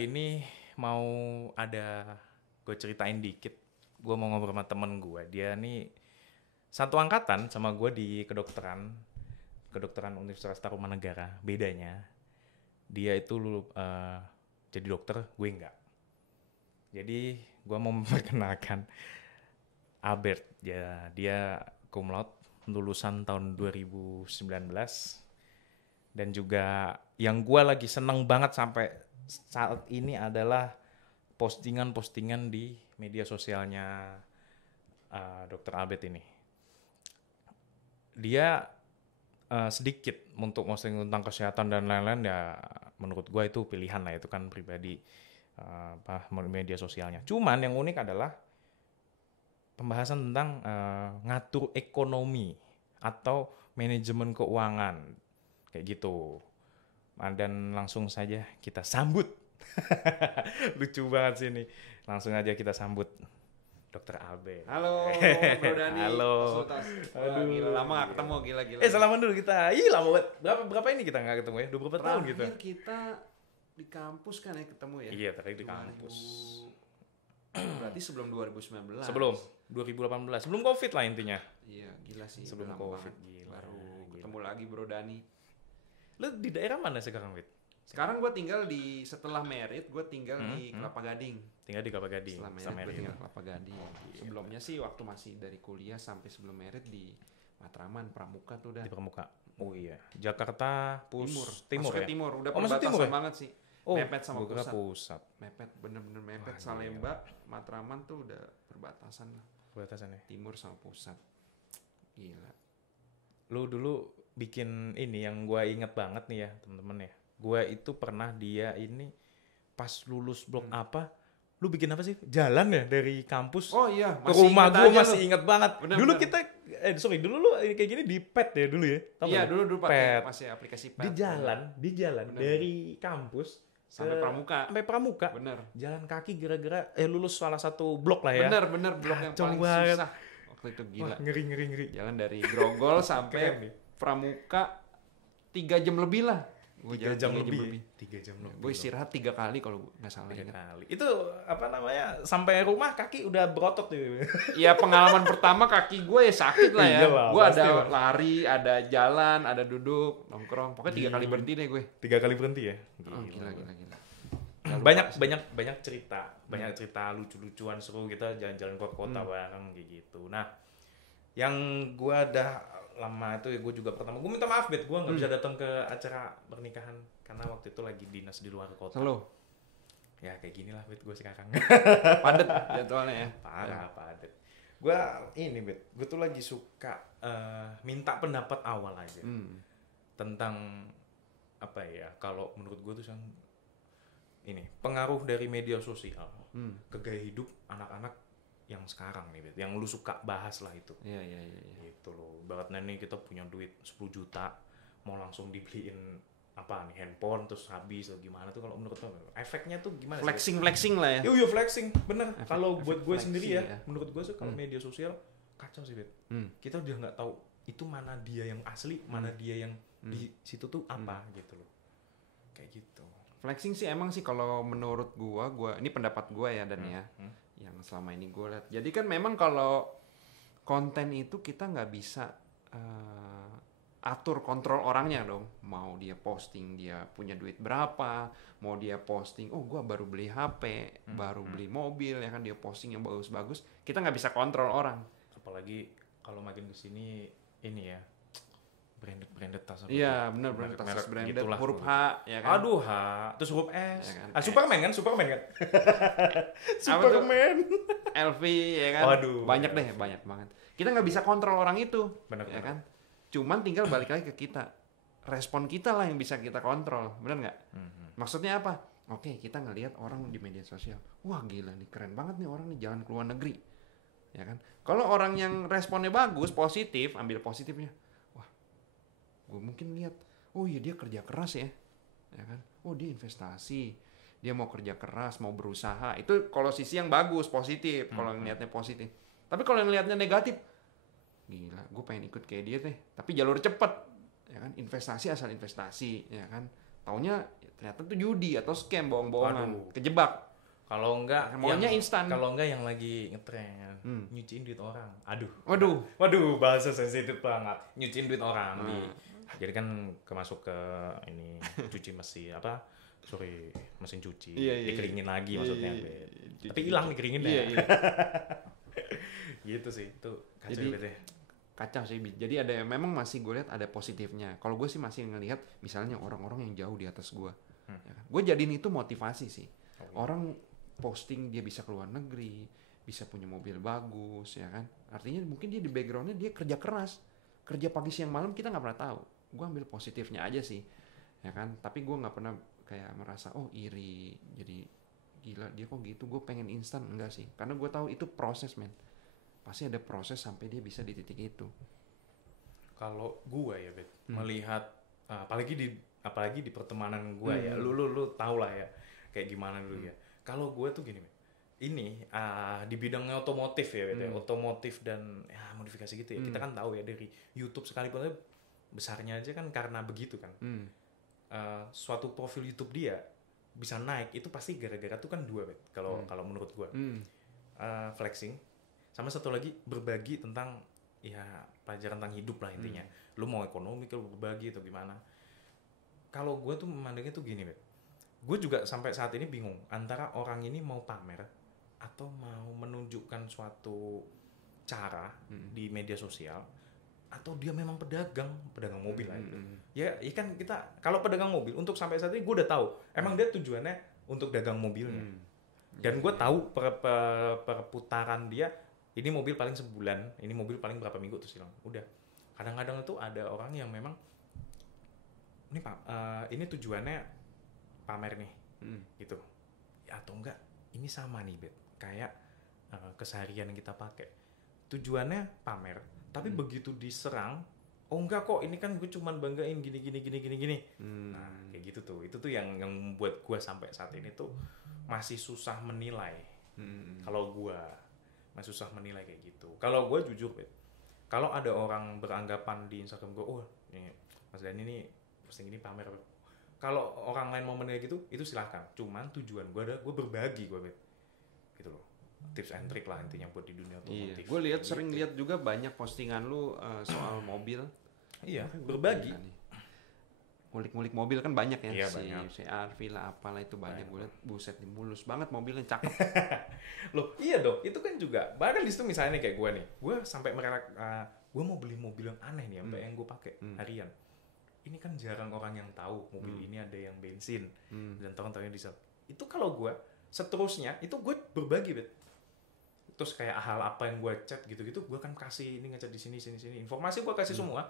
hari ini mau gue ceritain dikit. Gue mau ngobrol sama temen gue. Dia nih satu angkatan sama gue di kedokteran Universitas Tarumanegara. Bedanya dia itu jadi dokter, gue enggak. Jadi gue mau memperkenalkan Albert. Ya, dia cum laude lulusan tahun 2019. Dan juga yang gue lagi seneng banget sampai saat ini adalah postingan-postingan di media sosialnya Dr. Albert ini. Dia sedikit untuk posting tentang kesehatan dan lain-lain, ya menurut gue itu pilihan lah, itu kan pribadi media sosialnya. Cuman yang unik adalah pembahasan tentang ngatur ekonomi atau manajemen keuangan kayak gitu. Dan langsung saja kita sambut. Lucu banget sih ini. Langsung aja kita sambut Dr. Albert. Halo, Bro Dani. Halo. Aduh, gila, lama gak ketemu, gila. Salaman dulu kita. Lama banget. Berapa ini kita gak ketemu ya? Udah berapa tahun kita? Terakhir kita di kampus kan ya ketemu ya? Iya, terakhir di kampus. Berarti sebelum 2019. Sebelum 2018. Sebelum COVID lah intinya. Iya, gila sih. Sebelum COVID. Gila. Baru ketemu lagi Bro Dani. Lu di daerah mana sekarang, Wit? Sekarang gue tinggal setelah merit, gue tinggal di Kelapa Gading. Tinggal di Kelapa Gading. Setelah merit gue tinggal di Kelapa Gading. Sebelumnya sih waktu masih dari kuliah sampai sebelum merit di Matraman, Pramuka tuh udah. Di Pramuka. Oh iya. Jakarta Timur ya? Timur. Udah masuk perbatasan timur ya? banget sih. Oh, mepet sama pusat. Mepet, bener-bener mepet. Wah, Salemba, Matraman tuh udah perbatasan lah. Perbatasannya. Timur sama pusat. Gila. Lu dulu bikin ini yang gue inget banget nih ya temen-temen ya. Gue itu pernah dia ini pas lulus blok apa, lu bikin apa sih? Jalan ya dari kampus Oh iya, ke rumah gue, masih inget banget. Bener, dulu bener. Kita, dulu lu kayak gini di pet ya dulu ya? Tau Iya, gak? dulu Pet. pakai aplikasi pet. Di jalan Bener. dari kampus Sampai Pramuka. Bener. Bener. Jalan kaki gara-gara lulus salah satu blok lah ya. Bener blok yang Kacau paling banget. susah. Waktu itu gila. Wah, ngeri. Jalan dari Grogol sampai Keren nih. Pramuka 3 jam lebih lah. Gue 3 jam lebih. Gue istirahat 3 kali kalau nggak salah. 3 kali. Itu apa namanya? Sampai rumah kaki udah berotot tuh. Iya, pengalaman pertama kaki gue ya sakit lah ya. Iyalah, Gue pasti ada lah. lari, ada jalan, ada duduk, nongkrong. Pokoknya 3 kali berhenti deh gue. 3 kali berhenti ya? Oh, gila. Banyak cerita lucu-lucuan seru, kita jalan-jalan ke kota bareng kayak gitu. Nah, yang gue ada lama itu ya, gue juga pertama, gue minta maaf Bet, gue nggak bisa datang ke acara pernikahan karena waktu itu lagi dinas di luar kota. Selalu Ya kayak gini lah Bet, gue sekarang. padet jadwalnya ya. Padet. Gue ini Bet, gue tuh lagi suka minta pendapat awal aja tentang apa ya, kalau menurut gue tuh ini pengaruh dari media sosial ke gaya hidup anak-anak yang sekarang nih Bet, yang lu suka bahas lah itu. Iya. Gitu loh. Baratnya nih kita punya duit 10 juta mau langsung dibeliin apa nih, handphone terus habis atau gimana tuh, kalau menurut lu efeknya tuh gimana sih? Flexing lah ya. Iya flexing, bener. Kalau buat gue flexing sendiri ya, ya. menurut gue sih kalau media sosial kacau sih Bet. Kita udah nggak tahu itu mana dia yang asli, mana dia yang di situ tuh apa gitu loh. Kayak gitu. Flexing sih emang sih kalau menurut gua ini pendapat gua ya Dan ya. Yang selama ini gua lihat. Jadi kan memang kalau konten itu kita nggak bisa atur, kontrol orangnya dong. Mau dia posting dia punya duit berapa, mau dia posting gua baru beli HP, baru beli mobil ya kan, dia posting yang bagus-bagus. Kita nggak bisa kontrol orang. Apalagi kalau makin kesini ini ya, branded tas. Iya benar, tas branded, gitulah, huruf H ya kan. Aduh H, terus huruf S. Ya kan? Superman kan? Superman. LV ya kan. Waduh, banyak deh, banyak banget. Kita nggak bisa kontrol orang itu, Bener. kan? Cuman tinggal balik lagi ke kita. Respon kita lah yang bisa kita kontrol, benar nggak? Maksudnya apa? Oke, kita ngelihat orang di media sosial. Wah gila nih, keren banget nih orang nih, jalan ke luar negeri, ya kan? Kalau orang yang responnya bagus, positif, ambil positifnya. Wah, gue mungkin lihat, oh iya dia kerja keras ya kan? Oh dia investasi, dia mau kerja keras, mau berusaha. Itu kalau sisi yang bagus, positif. Kalau ngelihatnya positif. Tapi kalau yang ngelihatnya negatif, gila, gue pengen ikut kayak dia deh. Tapi jalur cepet, ya kan? Investasi asal investasi, ya kan? Taunya ternyata tuh judi atau scam, bohong-bohongan, Waduh. kejebak. Kalau enggak Maunya instan. Kalau enggak yang lagi ngetren, nyuciin duit orang. Waduh. Waduh, bahasa sensitif banget. Nyuciin duit orang. Jadi kan kemasuk ke ini cuci mesin mesin cuci. Dikeringin lagi maksudnya. Tapi hilang dikeringinnya. Iya. Gitu sih. Itu kacau Jadi, gitu ya. Kacau sih. Jadi ada memang masih gue lihat ada positifnya. Kalau gue sih masih ngelihat misalnya orang-orang yang jauh di atas gue. Ya kan? Gue jadiin itu motivasi sih. Orang posting dia bisa keluar negeri, bisa punya mobil bagus, ya kan? Artinya mungkin dia di backgroundnya dia kerja keras, kerja pagi siang malam kita nggak pernah tahu. Gue ambil positifnya aja sih, ya kan? Tapi gue nggak pernah kayak merasa iri, jadi gila dia kok gitu, gue pengen instan, enggak sih? Karena gue tahu itu proses, men. Pasti ada proses sampai dia bisa di titik itu. Kalau gue ya, Bet, melihat apalagi di pertemanan gue ya, lu tau lah ya kayak gimana dulu ya. Kalau gue tuh gini, ini di bidangnya otomotif ya, Bet, otomotif dan ya, modifikasi gitu ya. Kita kan tahu ya dari YouTube sekalipun besarnya aja kan karena begitu kan. Suatu profil YouTube dia bisa naik itu pasti gara-gara tuh kan dua, Bet. Kalau menurut gue, flexing sama satu lagi berbagi tentang ya pelajaran tentang hidup lah intinya. Lu mau ekonomi, lu berbagi atau gimana? Kalau gue tuh memandangnya tuh gini, Bet. Gue juga sampai saat ini bingung antara orang ini mau pamer atau mau menunjukkan suatu cara di media sosial atau dia memang pedagang mobil lah itu. Ya kan kita kalau pedagang mobil untuk sampai saat ini gue udah tahu emang dia tujuannya untuk dagang mobilnya. Dan gue tahu perputaran dia ini mobil paling sebulan, ini mobil paling berapa minggu terus hilang. Udah. Kadang-kadang itu ada orang yang memang ini tujuannya pamer nih, gitu. Atau enggak, ini sama nih, Bet. Kayak keseharian yang kita pakai. Tujuannya pamer, tapi begitu diserang, oh enggak kok, ini kan gue cuman banggain gini. Nah, kayak gitu tuh. Itu tuh yang membuat gue sampai saat ini tuh masih susah menilai. Kalau gue masih susah menilai kayak gitu. Kalau gue jujur, Bet. Kalau ada orang beranggapan di Instagram gue, oh, nih Mas Dani nih posting ini pamer. Kalau orang lain mau menilai gitu, itu silahkan. Cuman tujuan gue gue berbagi gue, Bet. Gitu loh. Tips and trick lah intinya buat di dunia otomotif. Iya. Gue sering lihat juga banyak postingan lu soal mobil. Iya, berbagi. Ngulik-ngulik mobil kan banyak ya. Iya, banyak. Si RV lah apalah itu banyak. Gue lihat buset nih mulus banget mobilnya, cakep. Loh, iya dong. Itu kan juga. Bahkan di situ misalnya nih kayak gue nih. Gue sampai gue mau beli mobil yang aneh nih sampai yang gue pakai harian. Ini kan jarang orang yang tahu mobil ini ada yang bensin dan tahu yang diesel. Itu kalau gue seterusnya itu gue berbagi, Bet. Terus kayak hal apa yang gue chat gitu-gitu gue kan kasih ini ngechat di sini informasi gue kasih semua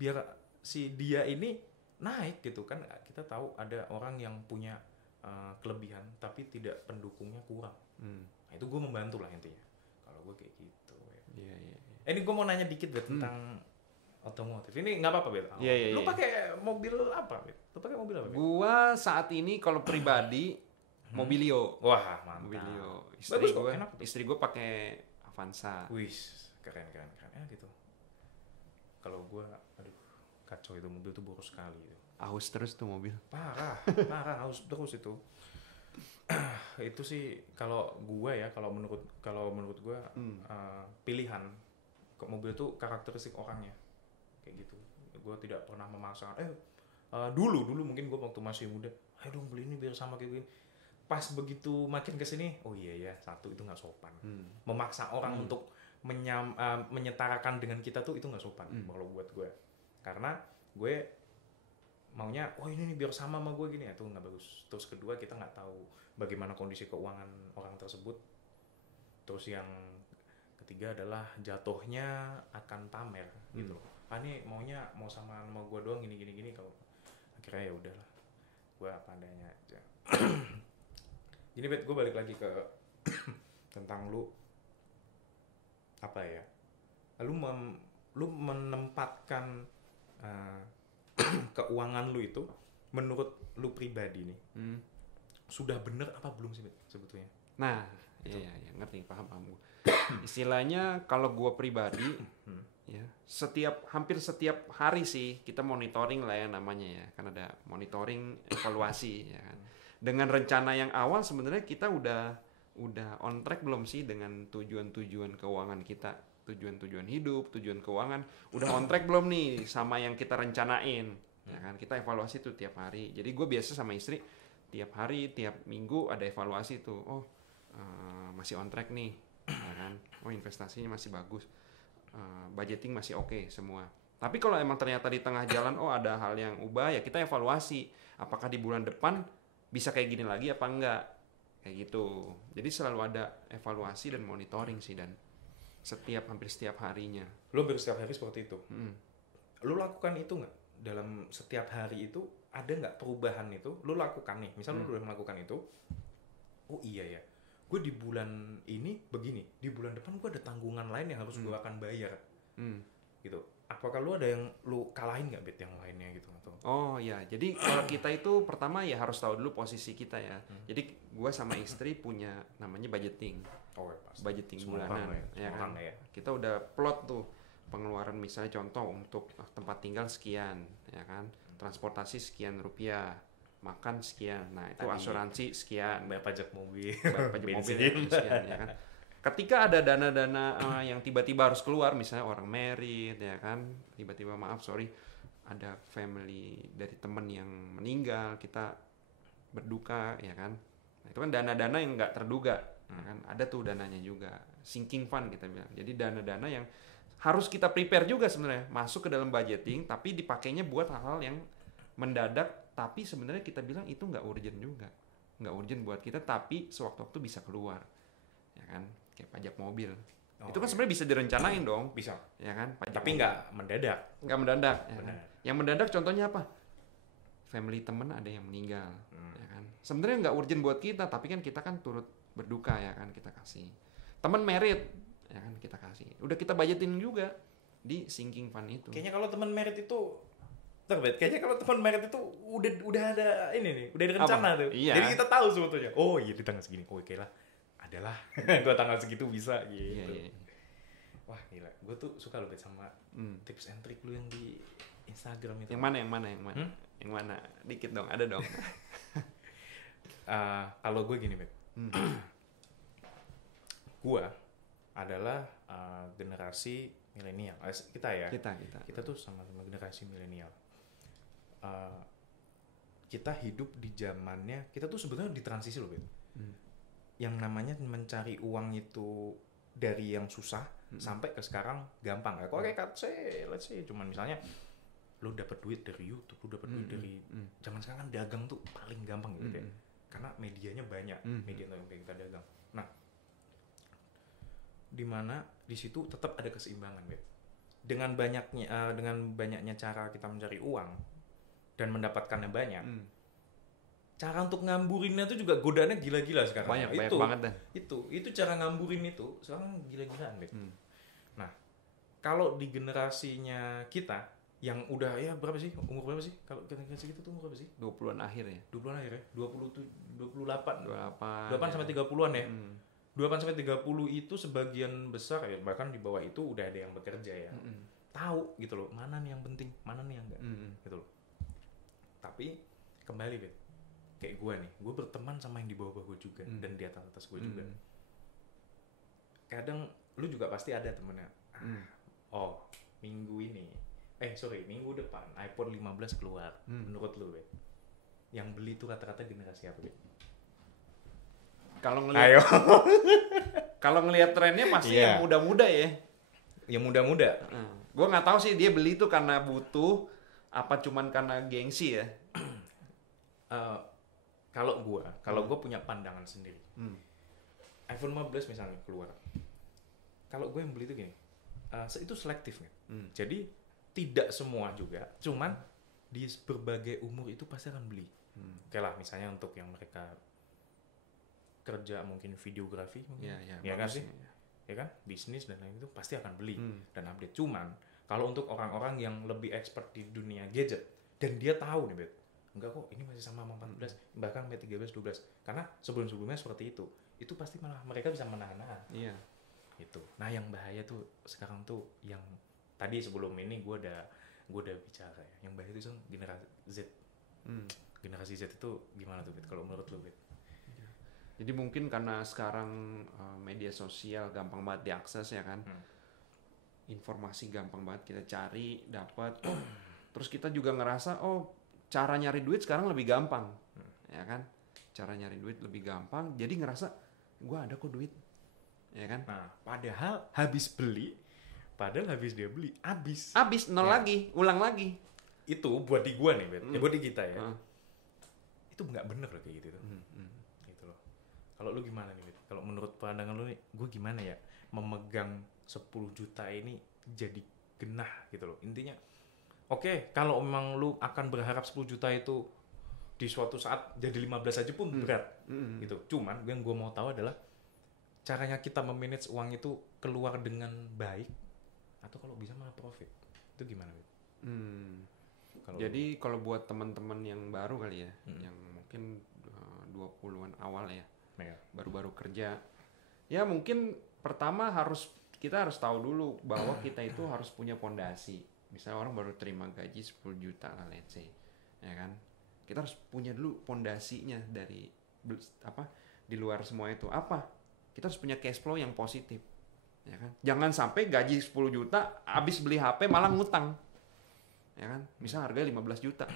biar si dia ini naik gitu kan. Kita tahu ada orang yang punya kelebihan tapi tidak pendukungnya kurang. Nah, itu gue membantu lah intinya. Kalau gue kayak gitu. Iya. Ini gue mau nanya dikit, Bet, tentang otomotif. Ini nggak apa-apa, Bet. Iya. Lu pakai mobil apa, Bet? Lu pakai mobil apa, Bet? Gua saat ini kalau pribadi Mobilio. Wah, mantap. Mobilio. Bagus kok, enak tuh. Istri gue pakai Avanza. Wih, keren. Gitu. Kalau gua, aduh, kacau itu mobil tuh boros sekali itu. Aus terus tuh mobil. Parah, haus terus itu. Itu sih kalau menurut gua pilihan ke mobil tuh karakteristik orangnya. Kayak gitu. Gua tidak pernah memaksakan dulu mungkin gua waktu masih muda, ayo dong beli ini biar sama kayak gini. Pas begitu makin kesini, oh iya ya, satu itu nggak sopan. Memaksa orang untuk menyetarakan dengan kita tuh itu nggak sopan kalau buat gue. Karena gue maunya, oh ini biar sama gue gini, itu nggak bagus. Terus kedua kita nggak tahu bagaimana kondisi keuangan orang tersebut. Terus yang ketiga adalah jatuhnya akan pamer gitu loh. Ini maunya mau sama gue doang gini. Kalau akhirnya ya udahlah, gue apa adanya aja. Ini, Bet, gue balik lagi ke tentang lu apa ya? Lu menempatkan keuangan lu itu menurut lu pribadi nih. Sudah bener apa belum sih, Bet, sebetulnya? Nah, iya, ngerti, paham gue. Istilahnya kalau gue pribadi ya hampir setiap hari sih kita monitoring lah ya namanya ya, kan ada monitoring evaluasi ya kan. Dengan rencana yang awal sebenarnya kita udah on track belum sih dengan tujuan-tujuan keuangan kita, tujuan-tujuan hidup, tujuan keuangan udah on track belum nih sama yang kita rencanain ya kan. Kita evaluasi tuh tiap hari. Jadi gue biasa sama istri tiap hari, tiap minggu ada evaluasi tuh. Masih on track nih ya kan. Investasinya masih bagus, budgeting masih oke semua. Tapi kalau emang ternyata di tengah jalan ada hal yang ubah, ya kita evaluasi apakah di bulan depan bisa kayak gini lagi apa enggak, kayak gitu. Jadi selalu ada evaluasi dan monitoring sih, dan hampir setiap harinya. Lo setiap hari seperti itu. Lo lakukan itu nggak dalam setiap hari itu? Ada nggak perubahan itu? Lo lakukan nih, misalnya lo udah melakukan itu. Oh iya ya, gue di bulan ini begini, di bulan depan gue ada tanggungan lain yang harus gue akan bayar, gitu. Apakah lu ada yang lu kalahin nggak Bet yang lainnya gitu atau? Oh ya, jadi kalau kita itu pertama ya harus tahu dulu posisi kita ya. Jadi gue sama istri punya namanya budgeting, Pasti. budgeting Semua bulanan, orang ya kan. Ya. Kita udah plot tuh pengeluaran, misalnya contoh untuk tempat tinggal sekian, ya kan, transportasi sekian rupiah, makan sekian, nah itu asuransi sekian, bayar pajak mobil, bayar pajak mobil sekian, ya kan. Ketika ada dana-dana yang tiba-tiba harus keluar, misalnya orang married ya kan, tiba-tiba ada family dari temen yang meninggal, kita berduka ya kan, nah, itu kan dana-dana yang nggak terduga ya kan, ada tuh dananya juga, sinking fund kita bilang. Jadi dana-dana yang harus kita prepare juga sebenarnya masuk ke dalam budgeting, tapi dipakainya buat hal-hal yang mendadak, tapi sebenarnya kita bilang itu nggak urgent juga, nggak urgent buat kita, tapi sewaktu-waktu bisa keluar ya kan. Kayak pajak mobil, itu kan sebenarnya bisa direncanain dong, bisa ya kan, tapi nggak mendadak ya kan? Yang mendadak contohnya apa, family temen ada yang meninggal ya kan, sebenarnya nggak urgent buat kita, tapi kan kita kan turut berduka ya kan, kita kasih. Temen merit ya kan, kita kasih, udah kita budgetin juga di sinking fund itu. Kayaknya kalau teman merit itu kayaknya kalau teman merit itu udah ada ini nih, udah ada rencana tuh. Iya. Jadi kita tahu sebetulnya. Oh iya di tanggal segini. Oh oke lah. Adalah gua tanggal segitu bisa gitu. Iya. Wah gila, gue tuh suka loh sama tips and trick lu yang di Instagram itu. Yang mana? Yang mana? Dikit dong, ada dong. Kalau gue gini, Bet. Gue adalah generasi milenial. Kita ya. Kita tuh sama-sama generasi milenial. Kita hidup di zamannya, kita tuh sebenarnya di transisi loh, Bet. Yang namanya mencari uang itu dari yang susah sampai ke sekarang gampang. Kok kayak let's say cuman misalnya lu dapat duit dari YouTube, lu dapat duit dari zaman sekarang kan dagang tuh paling gampang gitu ya. Karena medianya banyak, media yang kita dagang. Nah, di mana di situ tetap ada keseimbangan, Bet. Dengan banyaknya cara kita mencari uang dan mendapatkannya banyak. Cara untuk ngamburinnya tuh juga godaannya gila-gila sekarang. Banyak banget dah. Itu cara ngamburin itu sekarang gila-gilaan, Bet. Nah, kalau di generasinya kita yang udah ya berapa sih? Umur berapa sih? Kalau generasi kita tuh umur berapa sih? 20-an akhir ya. 20-an akhir ya? 28 sampai 30-an ya. 28 sampai 30 itu sebagian besar ya, bahkan di bawah itu udah ada yang bekerja ya. Tahu gitu loh, mana nih yang penting, mana nih yang enggak. Gitu loh. Tapi kembali, Bet. Kayak gue nih, gue berteman sama yang di bawah gue juga dan di atas gue juga. Kadang lu juga pasti ada temennya. Minggu depan iPhone 15 keluar. Menurut lu, Bet, yang beli itu rata-rata generasi apa, Bet? Kalau ngelihat trennya pasti yang muda-muda ya. Yang muda-muda. Gue nggak tahu sih dia beli itu karena butuh apa cuman karena gengsi ya. Kalau gue punya pandangan sendiri. iPhone 15 misalnya keluar. Kalau gue yang beli itu gini, itu selektif nih. Jadi tidak semua juga, cuman di berbagai umur itu pasti akan beli. Oke lah, misalnya untuk yang mereka kerja mungkin videografi, ya kan sih, ya kan, bisnis dan lain itu pasti akan beli dan update. Cuman kalau untuk orang-orang yang lebih expert di dunia gadget dan dia tahu nih, Bet, enggak kok, ini masih sama 14, bahkan 13, 12. Karena sebelum-sebelumnya seperti itu pasti malah mereka bisa menahan-nahan. Iya. Itu. Nah, yang bahaya tuh sekarang tuh yang tadi sebelum ini gue udah bicara ya. Yang bahaya itu generasi Z. Generasi Z itu gimana tuh, Bet? Kalau menurut lu, Bet? Jadi mungkin karena sekarang media sosial gampang banget diakses ya kan. Informasi gampang banget kita cari, dapat. Terus kita juga ngerasa cara nyari duit sekarang lebih gampang. Ya kan? Cara nyari duit lebih gampang, jadi ngerasa gua ada kok duit. Ya kan? Nah, padahal habis dia beli, habis nol lagi, ulang lagi. Itu buat di gua nih, Bet. Ya buat di kita ya. Itu nggak bener loh kayak gitu tuh. Gitu loh. Kalau lu gimana nih, Bet? Kalau menurut pandangan lu nih, gua gimana ya memegang 10 juta ini jadi genah gitu loh. Intinya, oke, kalau memang lu akan berharap 10 juta itu di suatu saat jadi 15 aja pun berat gitu. Cuman yang gue mau tahu adalah caranya kita memanage uang itu keluar dengan baik atau kalau bisa malah profit. Itu gimana, Bet? Jadi kalau buat teman-teman yang baru kali ya, yang mungkin 20-an awal ya, baru-baru kerja, ya mungkin pertama kita harus tahu dulu bahwa kita itu harus punya pondasi. Misalnya orang baru terima gaji 10 juta lah, let's say, ya kan? Kita harus punya dulu pondasinya dari di luar semua itu apa? Kita harus punya cash flow yang positif, ya kan? Jangan sampai gaji 10 juta habis beli HP malah ngutang, ya kan? Misal harganya 15 juta,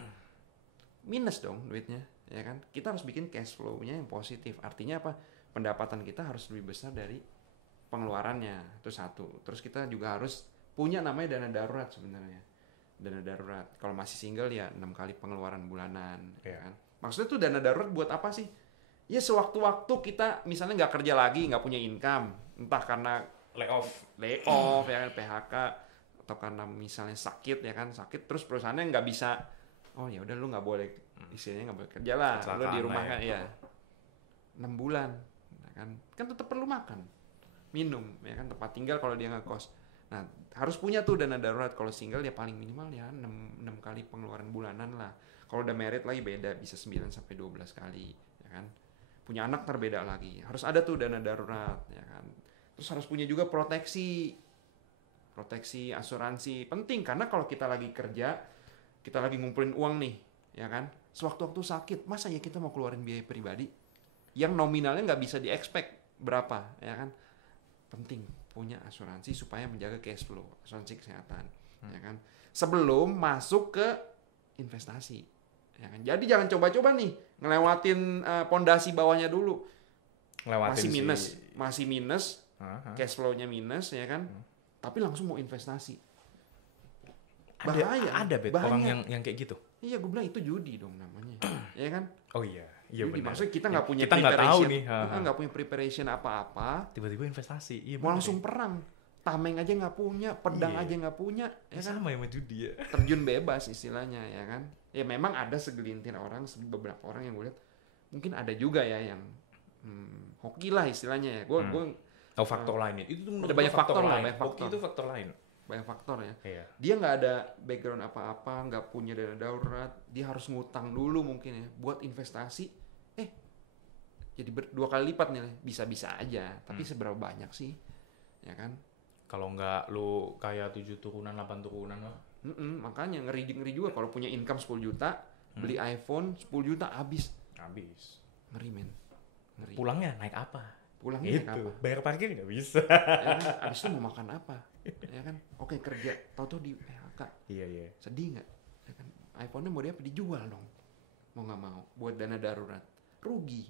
minus dong duitnya, ya kan? Kita harus bikin cash flow-nya yang positif. Artinya apa? Pendapatan kita harus lebih besar dari pengeluarannya, itu satu. Terus kita juga harus punya namanya dana darurat sebenarnya. Dana darurat. Kalau masih single ya 6 kali pengeluaran bulanan, ya kan? Maksudnya tuh dana darurat buat apa sih? Ya sewaktu-waktu kita misalnya nggak kerja lagi, nggak punya income, entah karena layoff ya kan, PHK, atau karena misalnya sakit ya kan, sakit terus perusahaannya nggak bisa, ya udah lu nggak boleh, istilahnya nggak boleh kerja lah, lu di rumah kan ya 6 bulan, ya kan tetap perlu makan, minum, ya kan, tempat tinggal kalau dia ngekos. Nah, harus punya tuh dana darurat. Kalau single ya paling minimal ya 6 kali pengeluaran bulanan lah. Kalau udah married lagi beda, bisa 9 sampai 12 kali, ya kan. Punya anak terbeda lagi. Harus ada tuh dana darurat, ya kan. Terus harus punya juga proteksi asuransi. Penting karena kalau kita lagi kerja, kita lagi ngumpulin uang nih, ya kan. Sewaktu-waktu sakit, masa ya kita mau keluarin biaya pribadi yang nominalnya nggak bisa di-expect berapa, ya kan. Penting punya asuransi supaya menjaga cash flow, asuransi kesehatan, ya kan. Sebelum masuk ke investasi, ya kan. Jadi jangan coba-coba nih ngelewatin pondasi bawahnya dulu. Masih minus, cash flow-nya minus, ya kan. Tapi langsung mau investasi. Bahaya. Ada Bet orang yang kayak gitu. Iya, gue bilang itu judi dong namanya, ya kan. Oh iya. Iya benar. Maksudnya kita nggak punya kita nggak tahu nih, nggak punya preparation apa-apa. Tiba-tiba investasi, iya mau langsung perang, tameng aja nggak punya, pedang aja nggak punya, ya kan? Sama ya sama judi ya. Terjun bebas istilahnya, ya kan? Ya memang ada segelintir orang, beberapa orang yang gue lihat, mungkin ada juga ya yang hoki lah istilahnya ya. Faktor lainnya itu tuh ada banyak faktor lah, hoki itu faktor lain. Banyak faktor ya. Iya. Dia nggak ada background apa-apa, nggak punya dana darurat, dia harus ngutang dulu mungkin ya buat investasi. Jadi 2 kali lipat nih, bisa-bisa aja. Tapi seberapa banyak sih, ya kan? Kalau nggak lu kayak 7 turunan, 8 turunan lah. Makanya ngeri juga kalau punya income 10 juta, beli iPhone 10 juta habis. Ngeri men. Ngeri. Pulangnya naik apa? Naik apa? Bayar parkir nggak bisa. Ya kan? Abis itu mau makan apa? Ya kan? Oke, kerja, tahu-tahu di PHK. Iya. Sedih nggak? Ya kan? iPhone-nya mau dia dijual dong. Mau nggak mau, buat dana darurat. Rugi.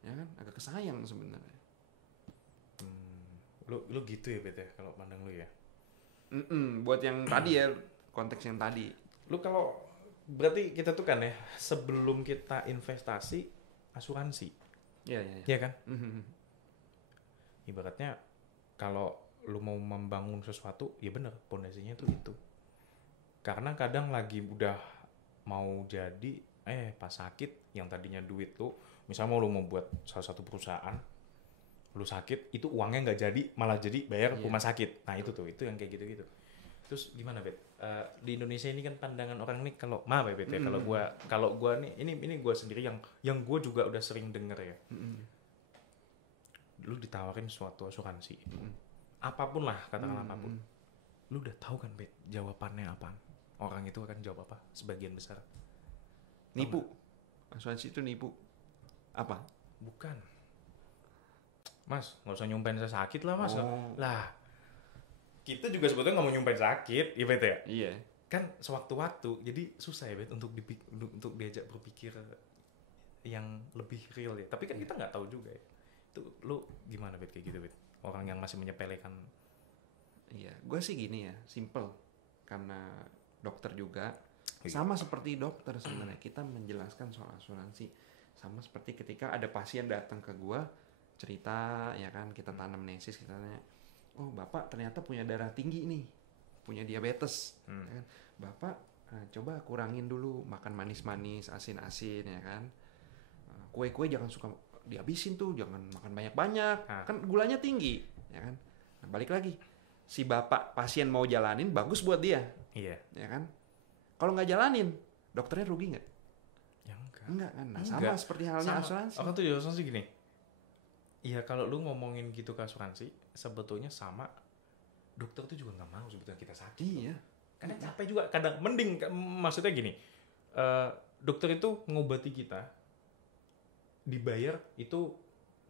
Ya kan, agak kesayang sebenarnya. Lu gitu ya Bet ya, kalau pandang lu ya. Buat yang tadi ya, konteks yang tadi. Lu kalau berarti kita tuh kan ya, sebelum kita investasi, asuransi. Iya kan? Ibaratnya kalau lu mau membangun sesuatu, ya bener, pondasinya tuh itu. Karena kadang lagi udah mau jadi, pas sakit, yang tadinya duit lu, misalnya lu mau buat salah satu perusahaan, lu sakit, itu uangnya nggak jadi, malah jadi bayar rumah sakit. Nah itu yang kayak gitu-gitu. Terus gimana Bet? Di Indonesia ini kan pandangan orang ini kalau maaf ya Bet ya, kalau gua nih, ini gua sendiri yang gua juga udah sering denger ya. Lu ditawarin suatu asuransi, apapun lah, katakan apapun. lu udah tahu kan Bet jawabannya apaan? Orang itu akan jawab apa? Sebagian besar. Nipu. Asuransi itu nipu. Apa? Bukan. Mas, nggak usah nyumpain saya sakit lah mas. Oh. Lah, kita juga sebetulnya nggak mau nyumpain sakit, ya Bet ya. Iya. Kan sewaktu-waktu, jadi susah ya Bet untuk diajak berpikir yang lebih real ya. Tapi kan kita nggak tahu juga ya. Itu lu gimana Bet kayak gitu Bet? Orang yang masih menyepelekan. Iya, gue sih gini ya, simple. Karena dokter juga, Iya. sama seperti dokter sebenarnya kita menjelaskan soal asuransi. Sama seperti ketika ada pasien datang ke gue cerita, ya kan, kita anamnesis, kita tanya, oh bapak ternyata punya darah tinggi nih, punya diabetes, ya kan? Bapak coba kurangin dulu makan manis-manis, asin-asin, ya kan. Kue-kue jangan suka dihabisin tuh, jangan makan banyak-banyak, kan gulanya tinggi, ya kan. Nah, balik lagi, si bapak pasien mau jalanin bagus buat dia, Iya. ya kan. Kalau nggak jalanin, dokternya rugi nggak? Ya enggak. Enggak kan. Nah, Enggak. sama seperti halnya asuransi. Aku tuh di asuransi gini. Iya kalau lu ngomongin gitu ke asuransi, sebetulnya sama dokter tuh juga nggak mau sebetulnya kita sakit. Iya. Karena capek juga. Kadang mending, maksudnya gini, dokter itu ngobati kita, dibayar itu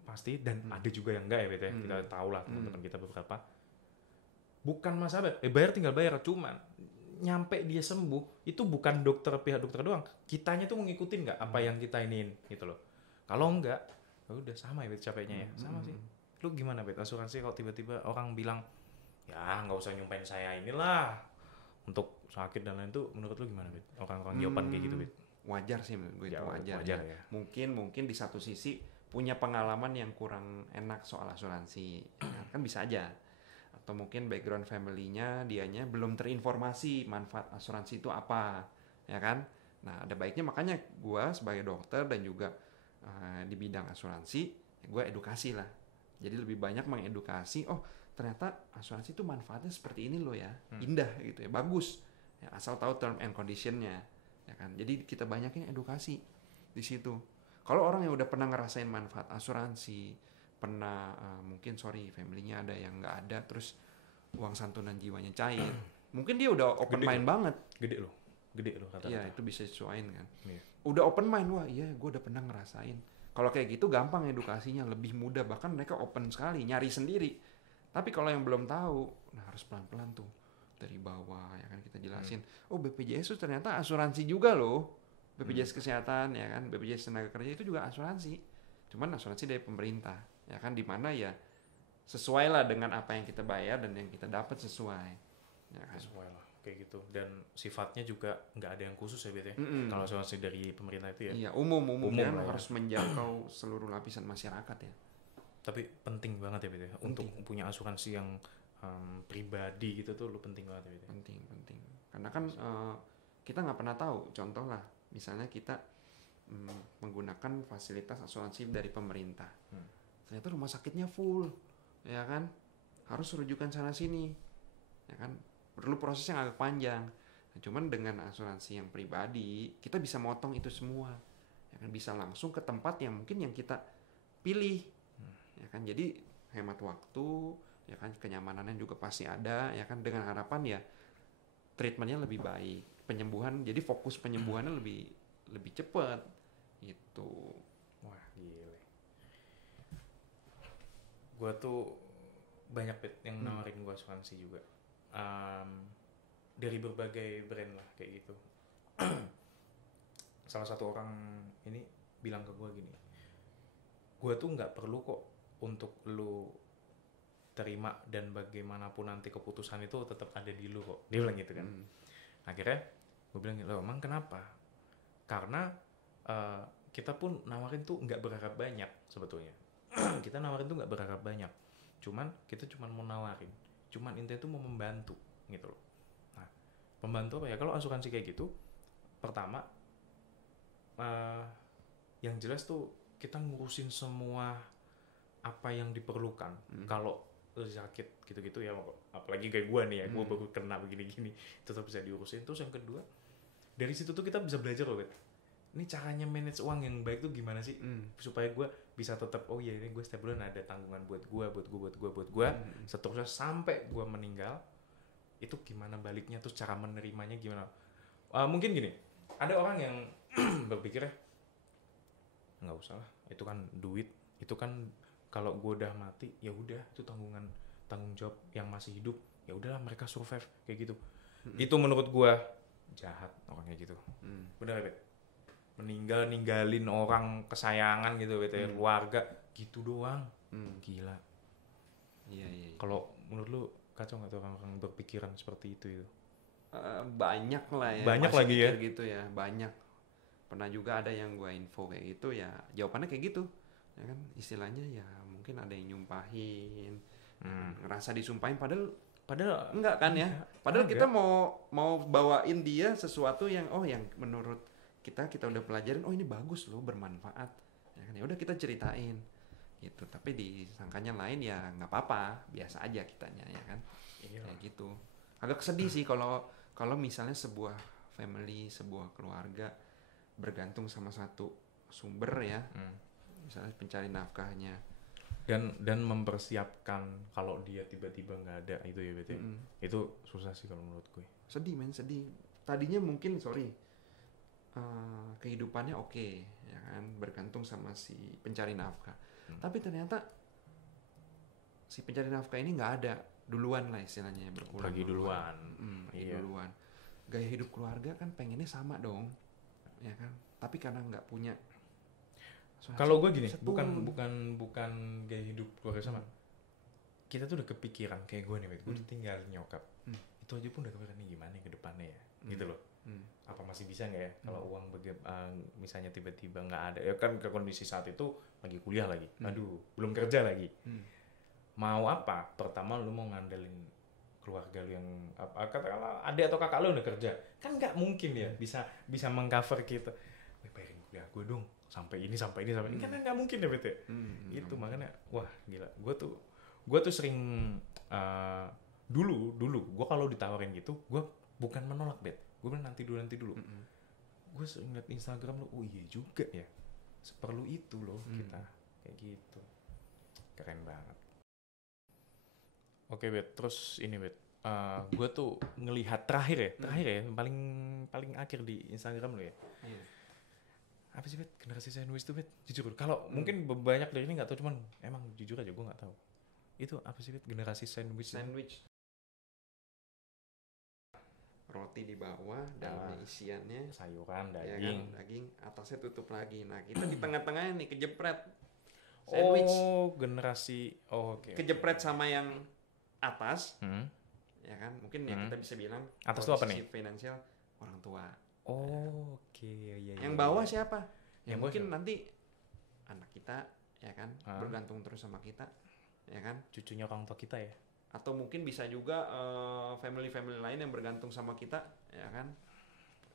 pasti, dan ada juga yang enggak ya Bet ya. Kita tahu lah teman-teman kita beberapa. Bukan masalah, bayar tinggal bayar, cuman nyampe dia sembuh itu bukan pihak dokter doang, kitanya tuh ngikutin nggak apa yang kita iniin gitu loh. Kalau enggak, ya udah sama ya Bet capeknya ya. Sama sih. Lu gimana Bet asuransi kalau tiba-tiba orang bilang ya nggak usah nyumpain saya inilah untuk sakit dan lain, tuh menurut lu gimana Bet? Orang-orang jawaban kayak gitu Bet? Wajar sih menurut gue, itu wajar ya. ya. Mungkin di satu sisi punya pengalaman yang kurang enak soal asuransi, kan bisa aja. Atau mungkin background family-nya dianya belum terinformasi manfaat asuransi itu apa, ya kan. Nah ada baiknya, makanya gue sebagai dokter dan juga di bidang asuransi, gue edukasi lah. Jadi lebih banyak mengedukasi, oh ternyata asuransi itu manfaatnya seperti ini loh ya, indah gitu ya, bagus ya, asal tahu term and condition-nya, ya kan. Jadi kita banyakin edukasi di situ. Kalau orang yang udah pernah ngerasain manfaat asuransi, pernah mungkin family-nya ada yang nggak ada, terus uang santunan jiwanya cair, mungkin dia udah open mind banget. Gede loh rata-rata. Iya, itu bisa disesuaiin kan. Iya. Udah open mind, wah iya gue udah pernah ngerasain. Kalau kayak gitu gampang edukasinya, lebih mudah, bahkan mereka open sekali, nyari sendiri. Tapi kalau yang belum tahu, nah harus pelan-pelan tuh dari bawah, ya kan, kita jelasin. Oh BPJS itu ternyata asuransi juga loh, BPJS kesehatan, ya kan, BPJS tenaga kerja itu juga asuransi. Cuman asuransi dari pemerintah, ya kan, dimana ya sesuai lah dengan apa yang kita bayar dan yang kita dapat sesuai, ya kan. Sesuai lah kayak gitu, dan sifatnya juga nggak ada yang khusus ya Bet ya. Kalau asuransi dari pemerintah itu ya. Iya, umum dan lah ya. harus menjangkau seluruh lapisan masyarakat ya. Tapi penting banget ya Bet ya, untuk punya asuransi yang pribadi gitu tuh lu penting banget ya Bet ya. Penting. Karena kan kita nggak pernah tahu, contoh lah, misalnya kita menggunakan fasilitas asuransi dari pemerintah. Ternyata rumah sakitnya full, ya kan, harus rujukan sana sini, ya kan, perlu proses yang agak panjang. Nah, cuman dengan asuransi yang pribadi kita bisa motong itu semua, ya kan, bisa langsung ke tempat yang mungkin yang kita pilih, ya kan. Jadi hemat waktu, ya kan, kenyamanannya juga pasti ada, ya kan, dengan harapan ya treatmentnya lebih baik, penyembuhan, jadi fokus penyembuhannya lebih cepat gitu. Wah gile. Gue tuh banyak Bet yang nawarin gue asuransi juga. Dari berbagai brand lah kayak gitu. Salah satu orang ini bilang ke gue gini, gue tuh nggak perlu kok untuk lu terima, dan bagaimanapun nanti keputusan itu tetap ada di lu kok, dia bilang gitu kan. Akhirnya gue bilang, loh emang kenapa? Karena kita pun nawarin tuh nggak berharap banyak sebetulnya. Kita nawarin tuh nggak berharap banyak, kita cuman mau nawarin, intinya tuh mau membantu gitu loh. Nah, membantu apa ya? Kalau asuransi kayak gitu, pertama yang jelas tuh kita ngurusin semua apa yang diperlukan. Kalau sakit gitu-gitu ya, apalagi kayak gue nih ya, gue baru kena begini-gini, tetap bisa diurusin. Terus yang kedua, dari situ tuh kita bisa belajar loh Bet, ini caranya manage uang yang baik tuh gimana sih, supaya gue bisa tetap, oh iya ini gue setiap bulan ada tanggungan buat gue, seterusnya sampai gue meninggal, itu gimana baliknya, terus cara menerimanya gimana. Mungkin gini, ada orang yang berpikirnya nggak usah lah, itu kan duit, itu kan kalau gue udah mati ya udah, itu tanggung jawab yang masih hidup, ya udahlah mereka survive kayak gitu. Itu menurut gue jahat orang kayak gitu. Bener ya, ninggalin orang kesayangan gitu, keluarga gitu doang. Gila. Iya. Kalau menurut lu kacau nggak tuh orang-orang berpikiran seperti itu? Banyak lah ya. Banyak masih lagi ya. gitu ya, banyak. Pernah juga ada yang gue info kayak gitu ya, jawabannya kayak gitu. Ya kan, istilahnya ya mungkin ada yang nyumpahin, ngerasa disumpahin padahal enggak kan ya. Padahal kita mau bawain dia sesuatu yang yang menurut kita udah pelajarin, ini bagus loh, bermanfaat. Ya kan, ya udah kita ceritain gitu. Tapi disangkanya lain, ya nggak apa-apa, biasa aja kitanya ya kan. Kayak gitu. Agak sedih sih kalau misalnya sebuah family, sebuah keluarga bergantung sama satu sumber ya, misalnya pencari nafkahnya, dan mempersiapkan kalau dia tiba-tiba nggak ada itu ya BT. Itu susah sih kalau menurut gue. Sedih tadinya mungkin kehidupannya oke, ya kan, bergantung sama si pencari nafkah, tapi ternyata si pencari nafkah ini nggak ada duluan lah istilahnya, berkurang duluan. Duluan. Gaya hidup keluarga kan pengennya sama dong, ya kan, tapi karena nggak punya. Kalau gue gini, bukan gaya hidup keluarga sama. Kita tuh udah kepikiran kayak gue nih, gue ditinggalin nyokap. Itu aja pun udah kepikiran nih gimana ke depannya ya, gitu loh. Apa masih bisa nggak ya kalau uang misalnya tiba-tiba nggak ada, ya kan ke kondisi saat itu lagi kuliah lagi, aduh belum kerja lagi. Mau apa? Pertama lu mau ngandelin keluarga lu yang katakanlah adik atau kakak lu udah kerja, kan nggak mungkin ya bisa mengcover kita. Bayarin kuliah gue dong sampai ini kan nggak mungkin ya bete. Itu makanya wah gila, gue tuh sering dulu gue kalau ditawarin gitu gue bukan menolak gue bilang nanti dulu. Gue sering liat Instagram lo, iya juga ya, seperlu itu loh kita kayak gitu. Keren banget. Oke Bet, terus ini Bet, gue tuh ngelihat terakhir ya, paling akhir di Instagram lo ya. Apa sih Bet, generasi sandwich tuh Bet? Jujur, kalau mungkin banyak dari ini nggak tahu, cuman emang jujur aja gue nggak tahu. Itu apa sih Bet, generasi sandwich? Roti di bawah, dalamnya isiannya sayuran, daging. Ya kan, daging, atasnya tutup lagi. Nah kita di tengah-tengahnya nih kejepret sandwich. Generasi, oke. Kejepret sama yang atas, ya kan? Mungkin ya kita bisa bilang atas itu apa nih? Finansial orang tua. Oke. Yang bawah siapa? Yang mungkin siapa? nanti anak kita, ya kan, bergantung terus sama kita, ya kan? Cucunya orang tua kita ya. Atau mungkin bisa juga family lain yang bergantung sama kita, ya kan?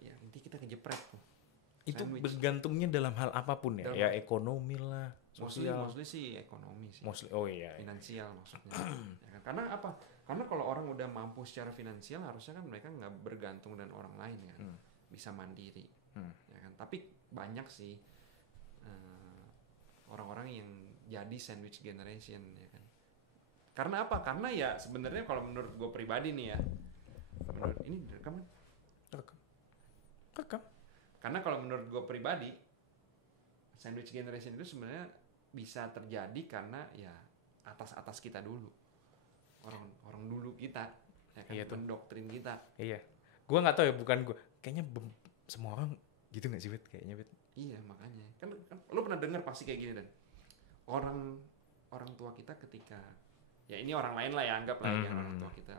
Ya nanti kita kejepret tuh. Itu bergantungnya dalam hal apapun ya? Ya ekonomi lah, sosial. Mostly sih ekonomi sih. Finansial maksudnya. Ya kan? Karena apa? Karena kalau orang udah mampu secara finansial, harusnya kan mereka nggak bergantung dengan orang lain kan, bisa mandiri. Ya kan? Tapi banyak sih orang-orang yang jadi sandwich generation, ya kan? Karena apa? Karena ya sebenarnya kalau menurut gue pribadi nih ya, ini rekam. Karena kalau menurut gue pribadi, sandwich generation itu sebenarnya bisa terjadi karena ya atas kita dulu, orang dulu kita, ya kan, mendoktrin kita. Iya. Gue nggak tahu ya, bukan gue. Kayaknya semua orang gitu nggak sih Bet? Kayaknya Bet. Iya makanya. Kan lo pernah dengar pasti kayak gini Dan. Orang tua kita ketika ya ini orang lain lah ya, anggaplah ya orang tua kita.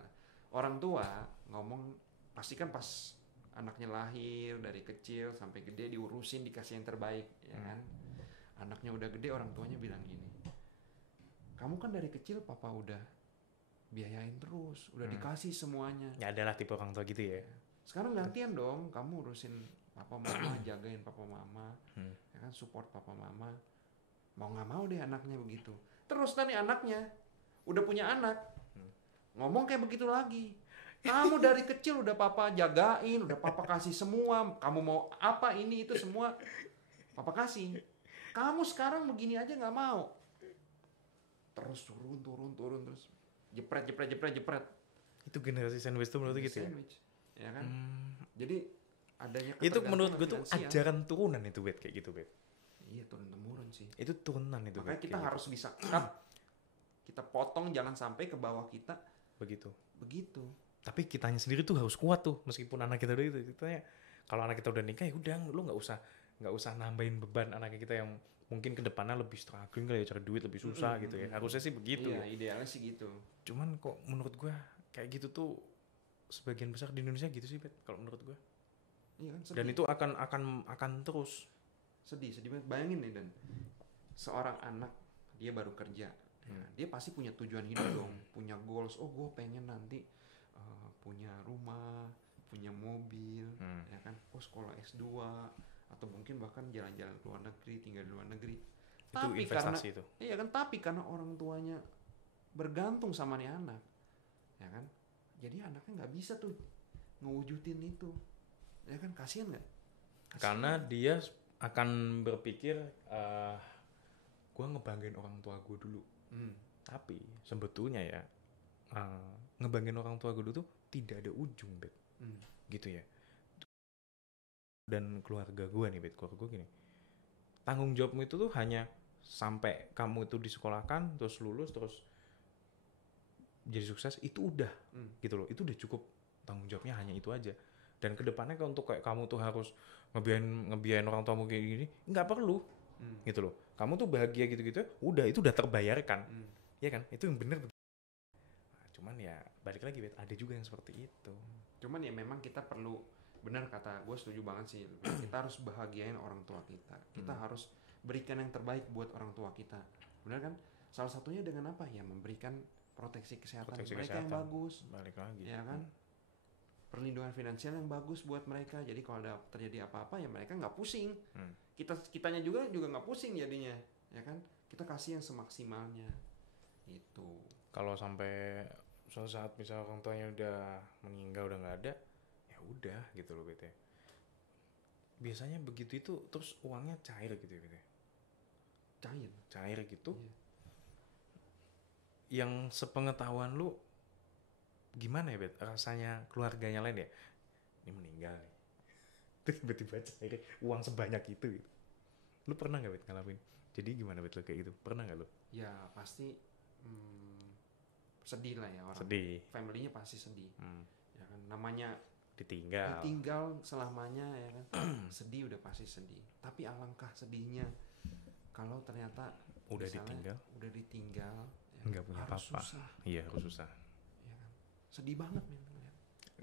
Orang tua ngomong pasti kan pas anaknya lahir dari kecil sampai gede diurusin, dikasih yang terbaik, ya kan. Anaknya udah gede, orang tuanya bilang gini, kamu kan dari kecil papa udah biayain terus, udah dikasih semuanya. Ya adalah tipe orang tua gitu ya. Sekarang gantian dong, kamu urusin papa mama, jagain papa mama, ya kan, support papa mama. Mau nggak mau deh anaknya begitu. Terus tadi anaknya udah punya anak, ngomong kayak begitu lagi. Kamu dari kecil udah papa jagain, udah papa kasih semua. Kamu mau apa ini itu semua papa kasih. Kamu sekarang begini aja nggak mau. Terus turun terus jepret. Itu generasi sandwich tuh menurut gitu ya? Sandwich, ya kan? Jadi adanya Itu menurut gue tuh finansial. ajaran turunan itu, Bet, kayak gitu, Bet. Iya, turun temurun sih. Itu turunan itu, Makanya Bet, kita kayak harus bisa cut, kita potong, jangan sampai ke bawah kita begitu. Tapi kitanya sendiri tuh harus kuat tuh, meskipun anak kita udah itu. Kitanya kalau anak kita udah nikah ya udah, lu nggak usah nambahin beban anak kita yang mungkin kedepannya lebih struggling kali ya, cari duit lebih susah gitu ya. Harusnya sih begitu. Iya, ya. idealnya sih gitu. Cuman kok menurut gua kayak gitu tuh sebagian besar di Indonesia gitu sih, Bet, kalau menurut gua. Iya kan, sedih. Dan itu akan terus. Sedih banget. Bayangin nih, Dan, seorang anak dia baru kerja, ya, dia pasti punya tujuan hidup dong, punya goals. Oh, gue pengen nanti punya rumah, punya mobil, ya kan? Oh, sekolah S2 atau mungkin bahkan jalan-jalan ke luar negeri, tinggal di luar negeri. Itu Tapi investasi karena, itu. Iya kan, tapi karena orang tuanya bergantung sama nih anak, ya kan? Jadi anaknya nggak bisa tuh ngewujudin itu, ya kan? Kasian nggak? Karena dia akan berpikir gue ngebanggain orang tua gue dulu. Tapi sebetulnya ya ngebanggain orang tua gue dulu tuh tidak ada ujung, Bet. Gitu ya. Dan keluarga gue nih, Bet, keluarga gue gini. Tanggung jawabmu itu tuh hanya sampai kamu itu disekolahkan, terus lulus, terus jadi sukses, itu udah. Gitu loh. Itu udah cukup, tanggung jawabnya hanya itu aja. Dan kedepannya untuk kayak kamu tuh harus ngebiayain orang tuamu kayak gini, nggak perlu. Gitu loh. Kamu tuh bahagia gitu-gitu, udah, itu udah terbayarkan. Ya kan? Itu yang bener. Nah, cuman ya balik lagi, Bet, ada juga yang seperti itu. Cuman ya memang kita perlu, benar kata gue, setuju banget sih, kita harus bahagiain orang tua kita. Kita harus berikan yang terbaik buat orang tua kita. Benar kan? Salah satunya dengan apa? Ya memberikan proteksi kesehatan mereka yang bagus. Balik lagi. Ya kan? Perlindungan finansial yang bagus buat mereka. Jadi kalau ada terjadi apa-apa ya mereka nggak pusing. Kitanya juga nggak pusing jadinya, ya kan? Kita kasih yang semaksimalnya. Itu. Kalau sampai suatu saat misal orang tuanya udah meninggal, udah nggak ada, ya udah gitu loh, Bet. Biasanya begitu itu terus uangnya cair gitu ya, Bet. Cair gitu. Iya. Yang sepengetahuan lu gimana ya, Bet? Rasanya keluarganya lain ya? Ini meninggal nih. Terus tiba-tiba cair uang sebanyak itu gitu. Lu pernah gak, Bet, ngalamin? Jadi gimana, Bet, lu kayak gitu? Pernah gak lu? Ya pasti sedih lah ya orang. Sedih. Family-nya pasti sedih. Ya kan, namanya ditinggal selamanya, ya kan. Sedih, udah pasti sedih. Tapi alangkah sedihnya kalau ternyata udah ditinggal, ya, nggak punya apa-apa. Iya, harus susah. Ya kan? Sedih banget, men.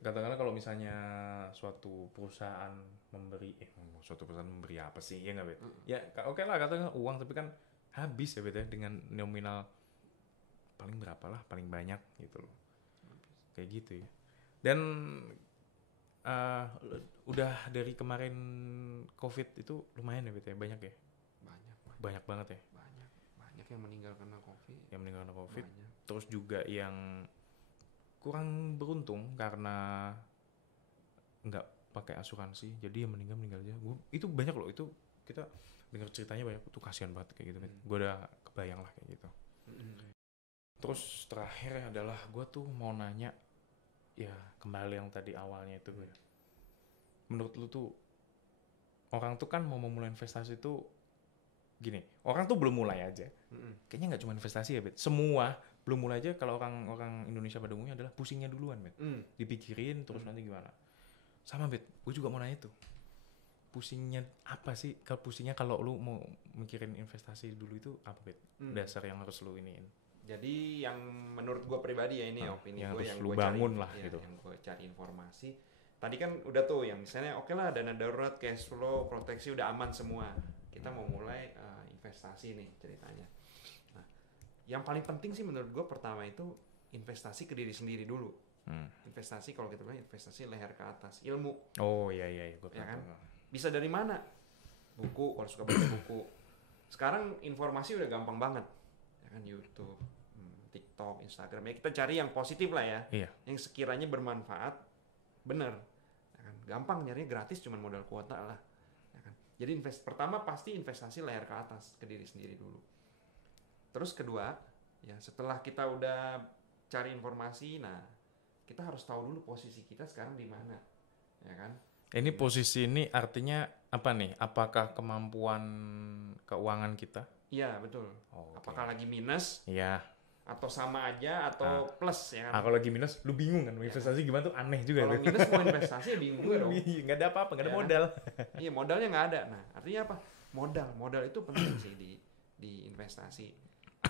Katakanlah kalau misalnya suatu perusahaan memberi apa sih, ya nggak, Bet? Ya oke lah, katakanlah uang, tapi kan habis ya, Bet, ya, dengan nominal paling berapa lah, paling banyak gitu loh. Kayak gitu ya. Dan udah dari kemarin COVID itu lumayan ya, Bet, ya, banyak ya? Banyak banget ya? Banyak yang meninggal karena COVID. Banyak. Terus juga yang kurang beruntung karena nggak pakai asuransi, jadi yang meninggal aja. Itu banyak loh, itu kita dengar ceritanya banyak, tuh kasihan banget kayak gitu. Gue udah kebayang lah kayak gitu. Terus terakhir adalah gue tuh mau nanya, ya kembali yang tadi awalnya itu, gue. Menurut lu tuh orang tuh kan mau memulai investasi tuh gini, orang tuh belum mulai aja. Kayaknya nggak cuma investasi ya, Bet. Semua belum mulai aja. Kalau orang Indonesia pada umumnya adalah pusingnya duluan, Bet. Dipikirin terus nanti gimana. Sama, Bet, gue juga mau nanya tuh. Pusingnya apa sih? Pusingnya kalau lu mau mikirin investasi dulu itu apa, Bet? Dasar yang harus lu iniin. Jadi yang menurut gue pribadi ya, ini opini gue yang lu bangun lah gitu. Yang gue cari informasi. Tadi kan udah tuh yang misalnya oke lah, dana darurat, cash flow, proteksi udah aman semua. Kita mau mulai investasi nih ceritanya. Nah, yang paling penting sih menurut gue pertama itu investasi ke diri sendiri dulu. Investasi, kalau kita bilang investasi leher ke atas, ilmu. Oh iya, gue ya kan? Bisa dari mana? Buku, kalau suka baca buku. Sekarang informasi udah gampang banget, ya kan, YouTube, TikTok, Instagram. Ya kita cari yang positif lah ya. Iya. Yang sekiranya bermanfaat, bener. Ya kan? Gampang nyarinya, gratis, cuman modal kuota lah. Jadi pertama pasti investasi leher ke atas, ke diri sendiri dulu. Terus kedua, ya setelah kita udah cari informasi, nah kita harus tahu dulu posisi kita sekarang di mana, ya kan? Ini posisi ini artinya apa nih? Apakah kemampuan keuangan kita? Iya betul. Oh, Apakah lagi minus iya. atau sama aja atau plus ya kan? Kalau lagi minus, lu bingung kan? Investasi gimana tuh aneh juga. Kalau minus mau investasi ya bingung juga dong. Nggak ada apa-apa, nggak ada Ya kan? modal. Iya modalnya nggak ada. Nah artinya apa? Modal itu penting sih di investasi.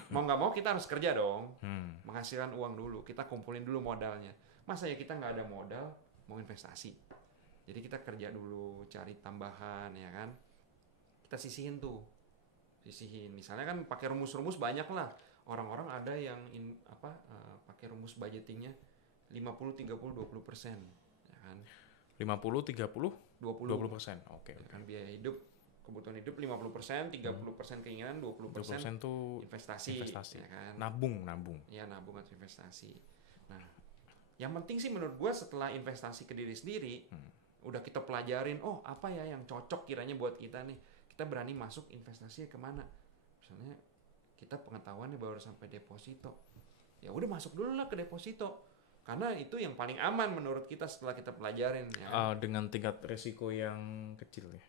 Mau nggak mau kita harus kerja dong, menghasilkan uang dulu. Kita kumpulin dulu modalnya. Masa ya kita nggak ada modal mau investasi? Jadi kita kerja dulu, cari tambahan ya kan. Kita sisihin tuh, Misalnya kan pakai rumus-rumus banyak lah. Orang-orang ada yang pakai rumus budgetingnya 50, 30, 20%, ya kan? 50, 30, 20%. 20%. Oke. Ya kan biaya hidup, kebutuhan hidup 50%, 30% keinginan, 20% tuh investasi. Ya kan? Nabung. Ya nabung atau investasi. Nah, yang penting sih menurut gua setelah investasi ke diri sendiri, udah kita pelajarin, oh apa ya yang cocok kiranya buat kita nih. Kita berani masuk investasinya kemana? Misalnya kita pengetahuannya baru sampai deposito. Ya udah masuk dulu lah ke deposito. Karena itu yang paling aman menurut kita setelah kita pelajarin. Ya. Dengan tingkat resiko yang kecil ya?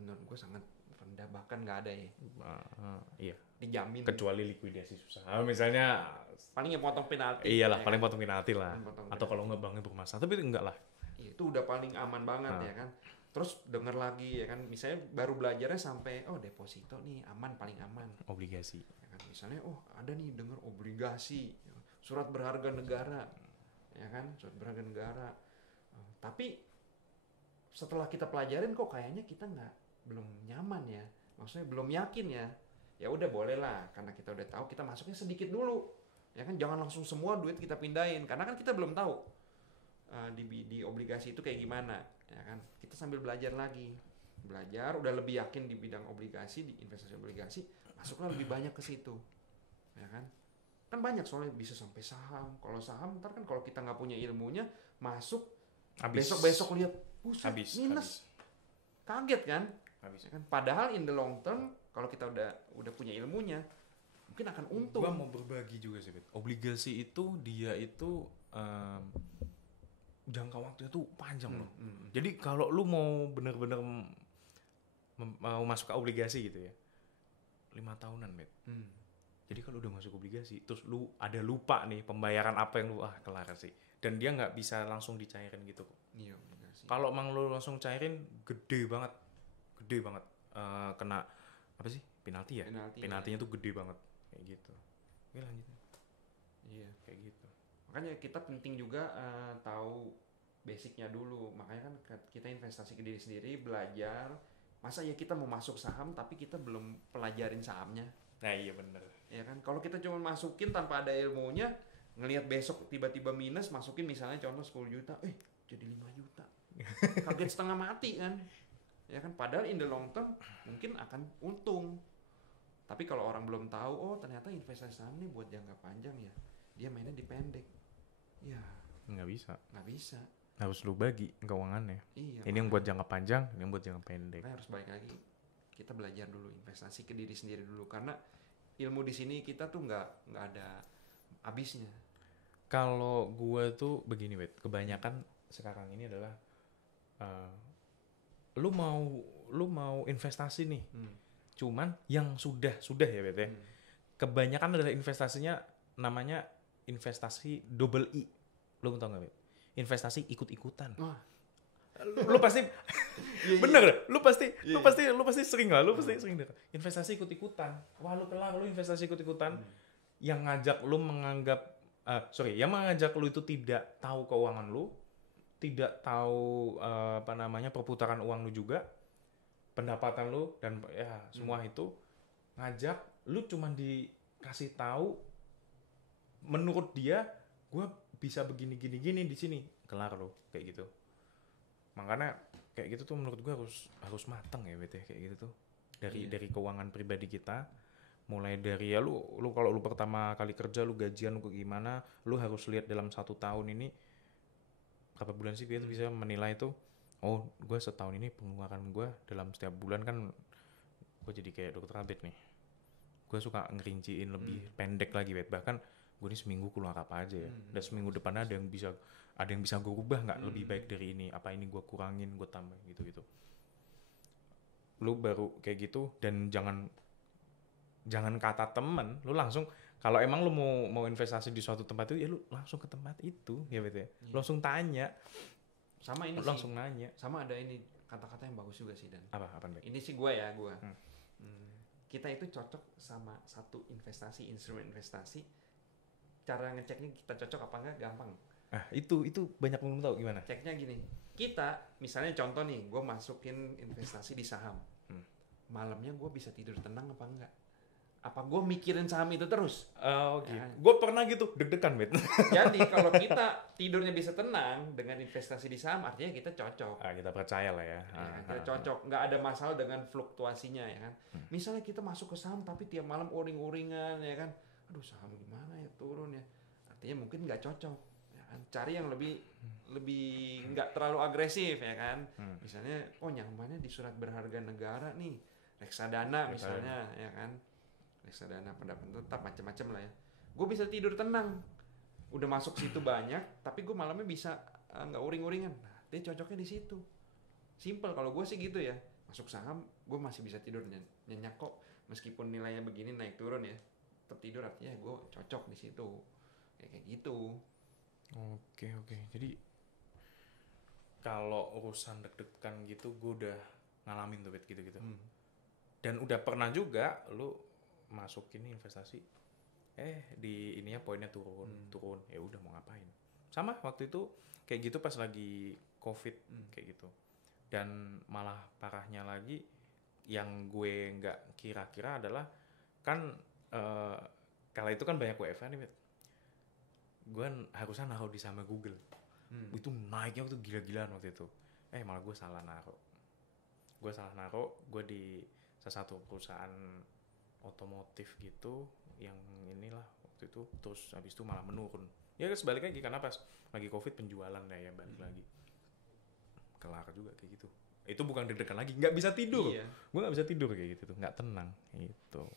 Menurut gue sangat rendah, bahkan nggak ada ya. Iya. Dijamin. Kecuali likuidasi susah. Misalnya paling ya potong penalti. Iyalah, ya paling kan? potong penalti lah. Atau kalau nggak banknya bermasalah, tapi enggak lah. Itu udah paling aman banget ya kan. Terus denger lagi ya kan, misalnya baru belajarnya sampai deposito nih aman, paling aman. Obligasi. Ya kan? Misalnya ada nih denger obligasi, ya kan? Surat berharga negara, ya kan, surat berharga negara. Tapi setelah kita pelajarin kok kayaknya kita belum nyaman ya, maksudnya belum yakin ya. Ya udah boleh lah, karena kita udah tahu kita masuknya sedikit dulu, ya kan, jangan langsung semua duit kita pindahin, karena kan kita belum tahu di obligasi itu kayak gimana. Ya kan, kita sambil belajar udah lebih yakin di bidang obligasi, di investasi obligasi, masuklah lebih banyak ke situ, ya kan banyak soalnya bisa sampai saham. Kalau saham ntar kan kalau kita nggak punya ilmunya masuk besok lihat minus, kaget kan. Ya kan, padahal in the long term kalau kita udah punya ilmunya mungkin akan untung. Gua mau berbagi juga sih, obligasi itu dia itu jangka waktunya tuh panjang loh. Jadi kalau lu mau bener-bener mau masuk ke obligasi gitu ya, 5 tahunan, Bet. Jadi kalau udah masuk obligasi, terus lu ada lupa nih pembayaran apa yang lu kelar sih. Dan dia nggak bisa langsung dicairin gitu kok. Iya, obligasi. Kalau emang lu langsung cairin, gede banget. Kena apa sih? Penalti ya? Penaltinya tuh gede banget. Kayak gitu. Oke, lanjut. Iya. Kayak gitu. Makanya kita penting juga tahu basicnya dulu. Makanya kan kita investasi ke diri sendiri, belajar. Masa ya kita mau masuk saham tapi kita belum pelajarin sahamnya? Nah iya bener. Ya kan, kalau kita cuma masukin tanpa ada ilmunya, ngelihat besok tiba-tiba minus, masukin misalnya contoh 10 juta, jadi 5 juta. Kaget setengah mati kan? Ya kan, padahal in the long term mungkin akan untung. Tapi kalau orang belum tahu, ternyata investasi saham ini buat jangka panjang ya. Dia mainnya di pendek. Ya, nggak bisa. Harus lu bagi keuangannya. Iya. Ini yang buat jangka panjang, ini yang buat jangka pendek. Harus balik lagi. Kita belajar dulu investasi ke diri sendiri dulu, karena ilmu di sini kita tuh nggak ada habisnya. Kalau gue tuh begini, Bet. Kebanyakan sekarang ini adalah lu mau investasi nih. Cuman yang sudah ya, Bet ya. Kebanyakan adalah investasinya namanya investasi double I. Lu tau nggak, Bet? Investasi ikut-ikutan. Lu pasti bener, lu pasti sering lah, lu pasti sering dengar investasi ikut-ikutan. Wah, lu kelar lu investasi ikut-ikutan. Yang ngajak lu yang mengajak lu itu tidak tahu keuangan lu, tidak tahu perputaran uang lu juga, pendapatan lu dan ya semua itu ngajak lu cuman dikasih tahu menurut dia gue bisa begini di sini, kelar lu kayak gitu. Makanya kayak gitu tuh menurut gue harus matang ya, Bet, kayak gitu tuh. Dari keuangan pribadi kita, mulai dari ya lu kalau lu pertama kali kerja, lu gajian lu gimana, lu harus lihat dalam 1 tahun ini berapa bulan sih kita bisa menilai tuh. Oh, gue setahun ini pengeluaran gue dalam setiap bulan kan, gue jadi kayak dokter Abed nih. Gue suka ngerinciin lebih pendek lagi, Bet. Bahkan gue ini seminggu keluar apa aja ya, dan seminggu depannya ada yang bisa gue ubah nggak lebih baik dari ini, apa ini gue kurangin, gue tambah gitu. Lu baru kayak gitu, dan jangan kata temen, lu langsung kalau emang lu mau investasi di suatu tempat itu ya lu langsung ke tempat itu ya betul ya. Lu langsung tanya, Sama ini lu sih, langsung nanya. sama ada ini kata-kata yang bagus juga sih Dan. Apa Mbak? Ini sih gue. Kita itu cocok sama satu instrumen investasi. Cara ngeceknya kita cocok apa enggak gampang. Itu banyak yang belum tahu gimana. Ceknya gini, kita misalnya contoh nih, gue masukin investasi di saham. Malamnya gue bisa tidur tenang apa enggak? Apa gue mikirin saham itu terus? Oke. Gue pernah gitu, deg-degan, Bet. Jadi kalau kita tidurnya bisa tenang dengan investasi di saham, artinya kita cocok. Kita percaya lah ya. Kita cocok, nggak ada masalah dengan fluktuasinya ya kan. Misalnya kita masuk ke saham tapi tiap malam uring-uringan ya kan. Aduh saham gimana ya turun ya. Artinya mungkin nggak cocok. Ya kan? Cari yang lebih nggak terlalu agresif ya kan. Misalnya, nyamannya di surat berharga negara nih, reksadana misalnya ya kan. Reksadana pendapatan tetap macam-macam lah ya. Gue bisa tidur tenang. Udah masuk situ banyak, tapi gue malamnya bisa nggak uring-uringan. Nah, dia cocoknya di situ. Simple kalau gue sih gitu ya. Masuk saham, gue masih bisa tidur nyenyak kok. Meskipun nilainya begini naik turun ya, tetap tidur artinya gue cocok di situ. Kayak gitu. Oke. Jadi kalau urusan deg-degan gitu, gue udah ngalamin tuh Bet gitu. Dan udah pernah juga lu masukin investasi, di ininya poinnya turun, ya udah mau ngapain. Sama waktu itu kayak gitu pas lagi COVID kayak gitu. Dan malah parahnya lagi yang gue nggak kira-kira adalah kan kala itu kan banyak WFH nih, Bet. Gue harusnya naruh di sama Google. Itu naiknya tuh gila-gilaan waktu itu. Malah gue salah naruh. Gue di salah satu perusahaan otomotif gitu yang inilah waktu itu, terus habis itu malah menurun. Ya sebalik lagi karena pas lagi COVID penjualan ya balik lagi. Kelar juga kayak gitu. Itu bukan deg-degan lagi, nggak bisa tidur. Iya. Gue nggak bisa tidur kayak gitu tuh, nggak tenang gitu.